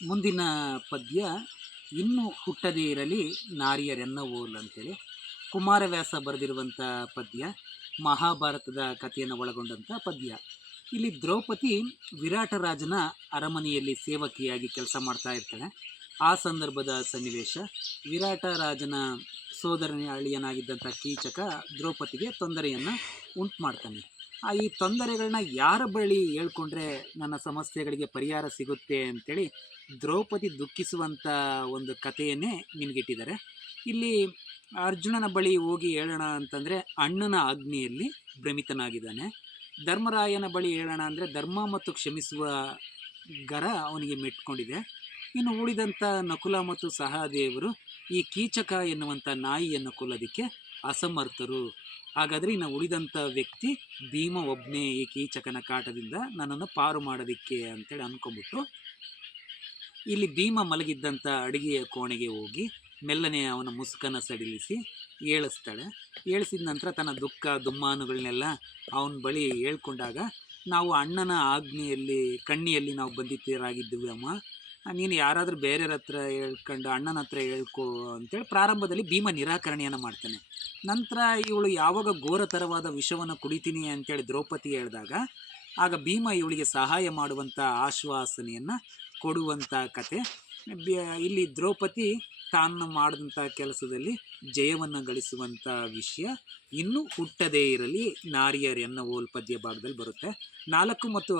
ಮುಂದಿನ ಪದ್ಯ ಇನ್ನೂ ಹುಟ್ಟದೇ ಇರಲಿ ನಾರಿಯರೆನ್ನವೋಲ್ ಅಂತೇಳಿ ಕುಮಾರವ್ಯಾಸ ಬರೆದಿರುವಂಥ ಪದ್ಯ. ಮಹಾಭಾರತದ ಕಥೆಯನ್ನು ಒಳಗೊಂಡಂಥ ಪದ್ಯ. ಇಲ್ಲಿ ದ್ರೌಪದಿ ವಿರಾಟ ರಾಜನ ಅರಮನೆಯಲ್ಲಿ ಸೇವಕಿಯಾಗಿ ಕೆಲಸ ಮಾಡ್ತಾ ಇರ್ತಾಳೆ. ಆ ಸಂದರ್ಭದ ಸನ್ನಿವೇಶ, ವಿರಾಟ ರಾಜನ ಸೋದರನೇ ಅಳಿಯನಾಗಿದ್ದಂಥ ಕೀಚಕ ದ್ರೌಪದಿಗೆ ತೊಂದರೆಯನ್ನು ಉಂಟು ಮಾಡ್ತಾನೆ. ಈ ತೊಂದರೆಗಳನ್ನ ಯಾರ ಬಳಿ ಹೇಳ್ಕೊಂಡ್ರೆ ನನ್ನ ಸಮಸ್ಯೆಗಳಿಗೆ ಪರಿಹಾರ ಸಿಗುತ್ತೆ ಅಂತೇಳಿ ದ್ರೌಪದಿ ದುಃಖಿಸುವಂಥ ಒಂದು ಕಥೆಯನ್ನೇ ನಿನಗಿಟ್ಟಿದ್ದಾರೆ. ಇಲ್ಲಿ ಅರ್ಜುನನ ಬಳಿ ಹೋಗಿ ಹೇಳೋಣ ಅಂತಂದರೆ ಅಣ್ಣನ ಆಜ್ಞೆಯಲ್ಲಿ ಭ್ರಮಿತನಾಗಿದ್ದಾನೆ. ಧರ್ಮರಾಯನ ಬಳಿ ಹೇಳೋಣ ಅಂದರೆ ಧರ್ಮ ಮತ್ತು ಕ್ಷಮಿಸುವ ಗರ ಅವನಿಗೆ ಮೆಟ್ಕೊಂಡಿದೆ. ಇನ್ನು ಉಳಿದಂಥ ನಕುಲ ಮತ್ತು ಸಹದೇವರು ಈ ಕೀಚಕ ಎನ್ನುವಂಥ ನಾಯಿಯನ್ನು ಕೊಲ್ಲೋದಕ್ಕೆ ಅಸಮರ್ಥರು. ಹಾಗಾದರೆ ಇನ್ನು ಉಳಿದಂಥ ವ್ಯಕ್ತಿ ಭೀಮ ಒಬ್ಬನೇ ಈ ಕೀಚಕನ ಕಾಟದಿಂದ ನನ್ನನ್ನು ಪಾರು ಮಾಡೋದಕ್ಕೆ ಅಂತೇಳಿ ಅಂದ್ಕೊಂಡ್ಬಿಟ್ಟು ಇಲ್ಲಿ ಭೀಮ ಮಲಗಿದ್ದಂಥ ಅಡುಗೆಯ ಕೋಣೆಗೆ ಹೋಗಿ ಮೆಲ್ಲನೆ ಅವನ ಮುಸುಕನ್ನು ಸಡಿಲಿಸಿ ಏಳಿಸ್ತಾಳೆ. ಏಳಿಸಿದ ನಂತರ ತನ್ನ ದುಃಖ ದುಮ್ಮಾನುಗಳನ್ನೆಲ್ಲ ಅವನ ಬಳಿ ಹೇಳ್ಕೊಂಡಾಗ, ನಾವು ಅಣ್ಣನ ಆಜ್ಞೆಯಲ್ಲಿ ಕಣ್ಣಿಯಲ್ಲಿ ನಾವು ಬಂದಿದ್ದೀರಾಗಿದ್ದೀವಿ ಅಮ್ಮ, ನೀನು ಯಾರಾದರೂ ಬೇರೆಯವ್ರ ಹತ್ರ ಹೇಳ್ಕೊಂಡು ಅಣ್ಣನ ಹತ್ರ ಹೇಳ್ಕೊ ಅಂತೇಳಿ ಪ್ರಾರಂಭದಲ್ಲಿ ಭೀಮ ನಿರಾಕರಣೆಯನ್ನು ಮಾಡ್ತಾನೆ. ನಂತರ ಇವಳು ಯಾವಾಗ ಘೋರತರವಾದ ವಿಷವನ್ನು ಕುಡಿತೀನಿ ಅಂತೇಳಿ ದ್ರೌಪದಿ ಹೇಳಿದಾಗ ಆಗ ಭೀಮ ಇವಳಿಗೆ ಸಹಾಯ ಮಾಡುವಂಥ ಆಶ್ವಾಸನೆಯನ್ನು ಕೊಡುವಂಥ ಕತೆ. ಇಲ್ಲಿ ದ್ರೌಪದಿ ತಾನು ಮಾಡಿದಂಥ ಕೆಲಸದಲ್ಲಿ ಜಯವನ್ನು ಗಳಿಸುವಂಥ ವಿಷಯ ಇನ್ನೂ ಹುಟ್ಟದೇ ಇರಲಿ ನಾರಿಯರೆನ್ನವೋಲ್ ಪದ್ಯ ಭಾಗದಲ್ಲಿ ಬರುತ್ತೆ. 4 ಮತ್ತು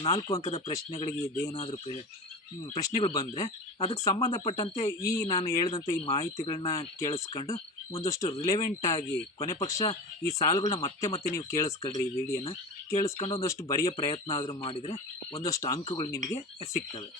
4 ಅಂಕದ ಪ್ರಶ್ನೆಗಳಿಗೆ ಇದೇನಾದರೂ ಪ್ರಶ್ನೆಗಳು ಬಂದರೆ ಅದಕ್ಕೆ ಸಂಬಂಧಪಟ್ಟಂತೆ ಈ ನಾನು ಹೇಳಿದಂಥ ಈ ಮಾಹಿತಿಗಳನ್ನ ಕೇಳಿಸ್ಕೊಂಡು ಒಂದಷ್ಟು ರಿಲೆವೆಂಟಾಗಿ ಕೊನೆ ಪಕ್ಷ ಈ ಸಾಲುಗಳನ್ನ ಮತ್ತೆ ನೀವು ಕೇಳಿಸ್ಕೊಳ್ರಿ, ಈ ವಿಡಿಯೋನ ಕೇಳಿಸ್ಕೊಂಡು ಒಂದಷ್ಟು ಬರೆಯೋ ಪ್ರಯತ್ನ ಆದರೂ ಮಾಡಿದರೆ ಒಂದಷ್ಟು ಅಂಕಗಳು ನಿಮಗೆ ಸಿಗ್ತವೆ.